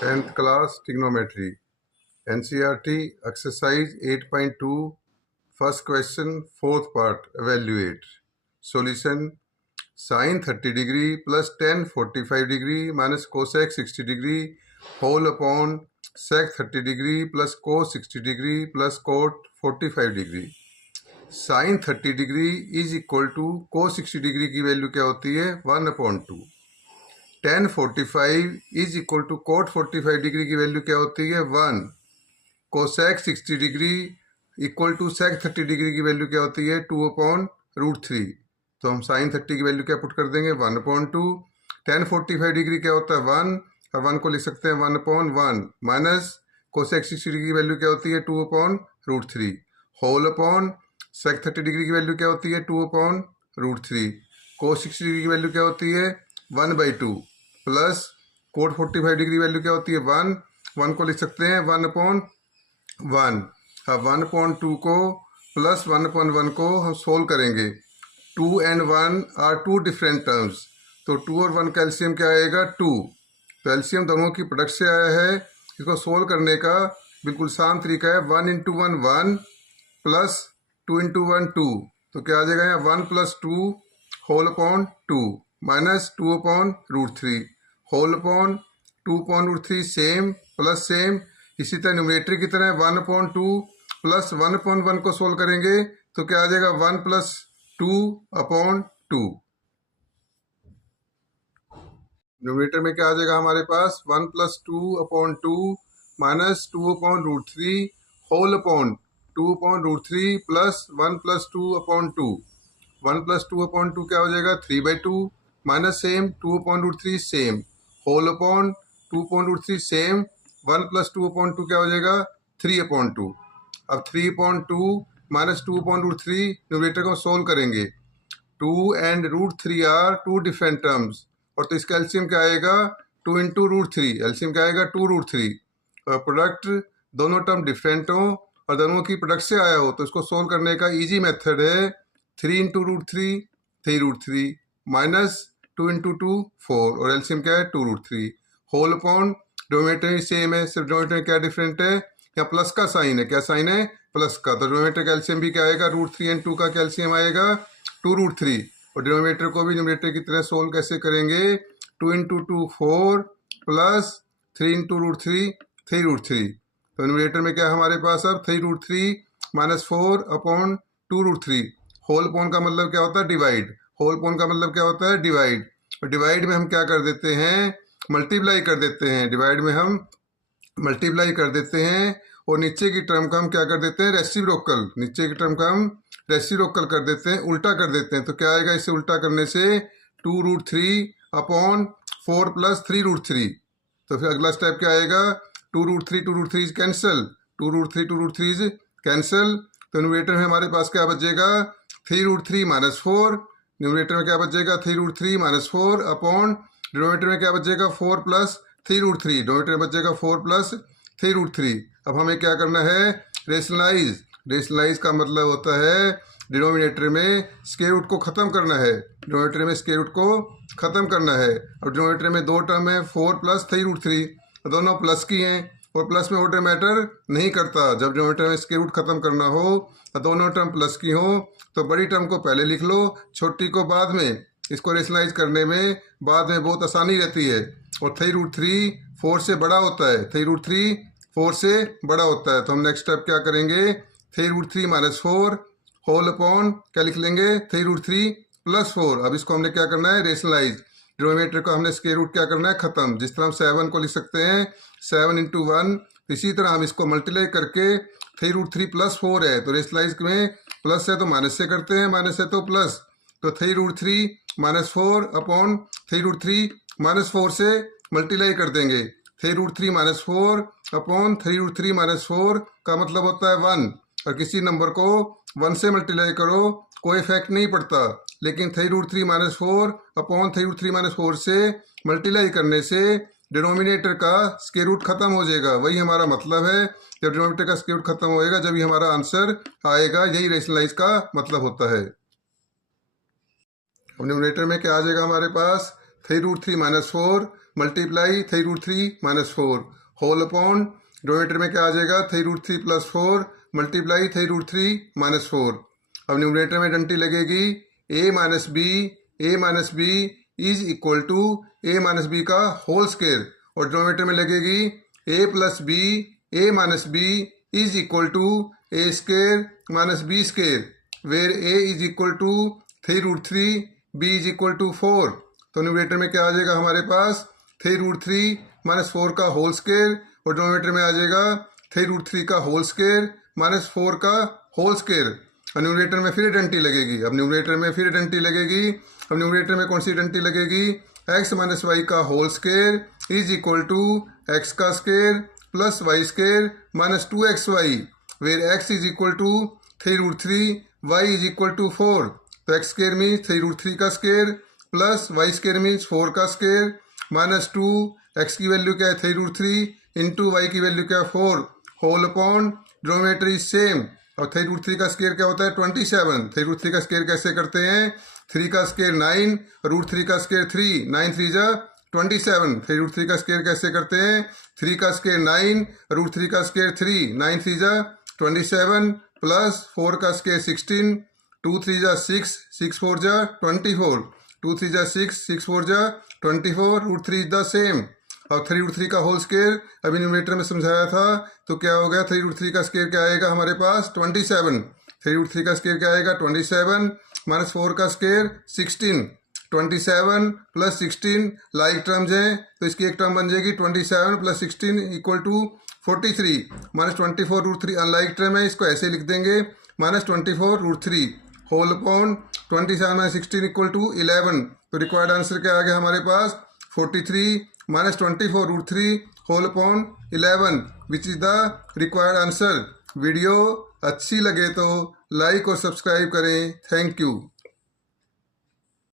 10th class trigonometry, NCERT exercise 8.2, first question, fourth part, evaluate. Solution: sin 30 degree plus tan 45 degree minus cosec 60 degree whole upon sec 30 degree plus cos 60 degree plus cot 45 degree. sin 30 degree is equal to cos 60 degree की value क्या होती है 1/2. tan 45 is equal to cot 45 degree की value क्या होती है 1. cosec 60 degree equal to sec 30 degree की value क्या होती है 2/√3. तो हम sin 30 की वैल्यू क्या पुट कर देंगे 1/2. tan 45 डिग्री क्या होता है 1 और 1 को लिख सकते हैं 1/1 माइनस cosec 60 डिग्री की वैल्यू क्या होती है 2/√3 होल अपॉन sec 30 डिग्री की वैल्यू क्या होती है 2/√3. cos 60 डिग्री की वैल्यू क्या होती है 1/2 प्लस cot 45 डिग्री वैल्यू क्या होती है 1 को लिख सकते हैं 1/1. अब 1/2 को प्लस 1/1 को हम सोल्व करेंगे. 2 and 1 are two different terms, तो 2 और 1 का एलसीएम क्या आएगा 2. तो एलसीएम दोनों की प्रोडक्ट से आया है. इसको सोल्व करने का बिल्कुल आसान तरीका है 1 × 1 1 प्लस 2 × 1 2. तो क्या आ जाएगा यहाँ 1 + 2 whole upon 2 minus 2/√3 whole upon 2/√3 same plus same. इसी तरह न्यूमरेटर की तरह 1/2 प्लस 1/1 को सोल्व करेंगे तो क्या आ जाएगा 1 + 2/2. न्यूमरेटर में क्या आ जाएगा हमारे पास 1 + 2/2 माइनस 2/√3 होल अपॉन 2/√3 प्लस 1 + 2/2. 1 + 2/2 क्या हो जाएगा 3/2 minus same 2/√3 same whole upon 2/√3 same 1 + 2/2 क्या हो जाएगा 3/2. अब 3/2 माइनस 2/√3 न्यूमरेटर को सोल्व करेंगे. 2 and √3 are two different terms, और तो इसका एलसीएम क्या आएगा 2 × √3. एलसीएम क्या आएगा 2√3. प्रोडक्ट दोनों टर्म डिफरेंट हो और दोनों की प्रोडक्ट से आया हो तो इसको सोल्व करने का इजी मेथड है 3 × √3 3√3 माइनस 2 × 2 4 और एलसीएम क्या है 2√3 होल अपॉन डिनोमिनेटर ही सेम है, सिर्फ डिनोमिनेटर क्या डिफरेंट है यहाँ प्लस का साइन है. क्या साइन है प्लस का, तो डिनोमिनेटर का एलसीएम भी क्या आएगा √3 and 2 का कैल्शियम आएगा 2√3. और डिनोमिनेटर को भी न्यूमरेटर की तरह सोल्व कैसे करेंगे 2 × 2 4 प्लस 3 × √3 3√3. तो न्यूमरेटर में क्या हमारे पास अब 3√3 माइनस 4 अपॉन 2√3 होल अपॉन का मतलब क्या होता है डिवाइड. होल अपॉन का मतलब क्या होता है डिवाइड. और डिवाइड में हम क्या कर देते हैं मल्टीप्लाई कर देते हैं. डिवाइड में हम मल्टीप्लाई कर देते हैं और नीचे की टर्म का हम क्या कर देते हैं रेसिप्रोकल. नीचे की टर्म का हम रेसिप्रोकल कर देते हैं, उल्टा कर देते हैं. तो क्या आएगा इसे उल्टा करने से 2√3 अपॉन 4 प्लस 3√3. तो फिर अगला स्टेप क्या आएगा 2√3 कैंसिल 2√3 इज कैंसिल. तो न्यूमरेटर में हमारे पास क्या बचेगा 3√3 माइनस 4. न्यूमरेटर में क्या बचेगा 3√3 माइनस 4 अपॉन डिनोमिनेटर में क्या बचेगा 4 प्लस 3√3. डिनोमिनेटर में बचेगा 4 प्लस 3√3. अब हमें क्या करना है रेशनलाइज. रेशनलाइज का मतलब होता है डिनोमिनेटर में स्क्वायर रूट को ख़त्म करना है. डिनोमिनेटर में स्क्वायर रूट को ख़त्म करना है. और डिनोमिनेटर में दो टर्म है 4 प्लस 3√3, दोनों प्लस की हैं और प्लस में ऑर्डर मैटर नहीं करता. जब डिनोमिनेटर में स्क्वायर रूट ख़त्म करना हो और दोनों टर्म प्लस की हो तो बड़ी टर्म को पहले लिख लो, छोटी को बाद में. इसको रेशनलाइज करने में बाद में बहुत आसानी रहती है. और 3√3 4 से बड़ा होता है. 3√3 4 से बड़ा होता है. तो हम नेक्स्ट स्टेप क्या करेंगे 3√3 माइनस 4 होल अपॉन क्या लिख लेंगे 3√3 प्लस 4. अब इसको हमने क्या करना है रेशनलाइज. डिनोमिनेटर को हमने स्क्वायर रूट क्या करना है खत्म. जिस तरह हम 7 को लिख सकते हैं 7 × 1, इसी तरह हम इसको मल्टीप्लाई करके 3√3 प्लस 4 है तो रेशनलाइज में प्लस है तो माइनस से करते हैं, माइनस है तो प्लस. तो 3√3 माइनस 4 अपॉन 3√3 माइनस 4 से मल्टीप्लाई कर देंगे. 3√3 माइनस 4 अपॉन 3√3 माइनस 4 का मतलब होता है 1. और किसी नंबर को 1 से मल्टीप्लाई करो कोई इफेक्ट नहीं पड़ता, लेकिन 3√3 माइनस 4 अपॉन 3√3 माइनस 4 से मल्टीप्लाई करने से डिनोमिनेटर का स्क्वायर रूट खत्म हो जाएगा. वही हमारा मतलब है जब डिनोमिनेटर का स्क्वायर रूट खत्म होएगा जब ही हमारा आंसर आएगा. यही रेशनलाइज का मतलब होता है. न्यूमरेटर में क्या आ जाएगा हमारे पास 3√3 minus 4 multiply 3√3 minus 4 whole upon denominator में क्या आ जाएगा 3√3 प्लस 4 मल्टीप्लाई 3√3 माइनस 4। अब न्यूमरेटर में डंटी लगेगी a minus b is equal to a minus b का होल स्क्वायर और डिनोमिनेटर में लगेगी a minus b is equal to a square minus b square where a is equal to 3√3 b is equal to 4। तो numerator में क्या आ जाएगा हमारे पास 3√3 माइनस 4 का होल स्क्वायर और डिनोमिनेटर में आ जाएगा 3√3 का होल स्क्वायर माइनस 4 का होल स्क्वायर। अब न्यूमरेटर में फिर डंटी लगेगी। अब न्यूमरेटर में कौन सी डंटी लगेगी x माइनस वाई का whole square is equal to x का square plus y square minus 2xy where x is equal to 3√3 y is equal to 4। तो x स्क्वायर मीन्स 3√3 का square plus y square means 4 का square minus 2 x की value क्या है 3√3 into Y की value क्या है 4 whole upon denominator is same. और 3√3 का स्क्वायर क्या होता है 27। 3√3 का स्क्वायर कैसे करते हैं 3 का स्क्वायर 9 √3 का स्क्वायर 3 9 3 जा 27। 3√3 का स्क्वायर कैसे करते हैं 3 का स्क्वायर 9 √3 का स्क्वायर 3 9 3 जा 27 प्लस 4 का स्क्वायर 16 2 3 जा 6 6 4 जा 24 2 3 जा 6 6 4 जा 24 √3 इज द सेम। और 3√3 का होल स्क्वायर अभी न्यूमरेटर में समझाया था तो क्या हो गया 3√3 का स्क्वायर क्या आएगा हमारे पास 27। 3√3 का स्क्वायर क्या आएगा 27 माइनस 4 का स्क्वायर 16 27 प्लस 16 लाइक टर्म्स हैं तो इसकी एक टर्म बन जाएगी 27 plus 16 equal to 43 minus 24√3 unlike term है इसको ऐसे लिख देंगे minus 24√3 whole upon 27 minus 16 equal to 11। तो रिक्वायर्ड आंसर क्या आ गया हमारे पास 43 minus 24√3 whole upon 11 which is the required answer. Video अच्छी लगे तो लाइक और सब्सक्राइब करें। Thank you.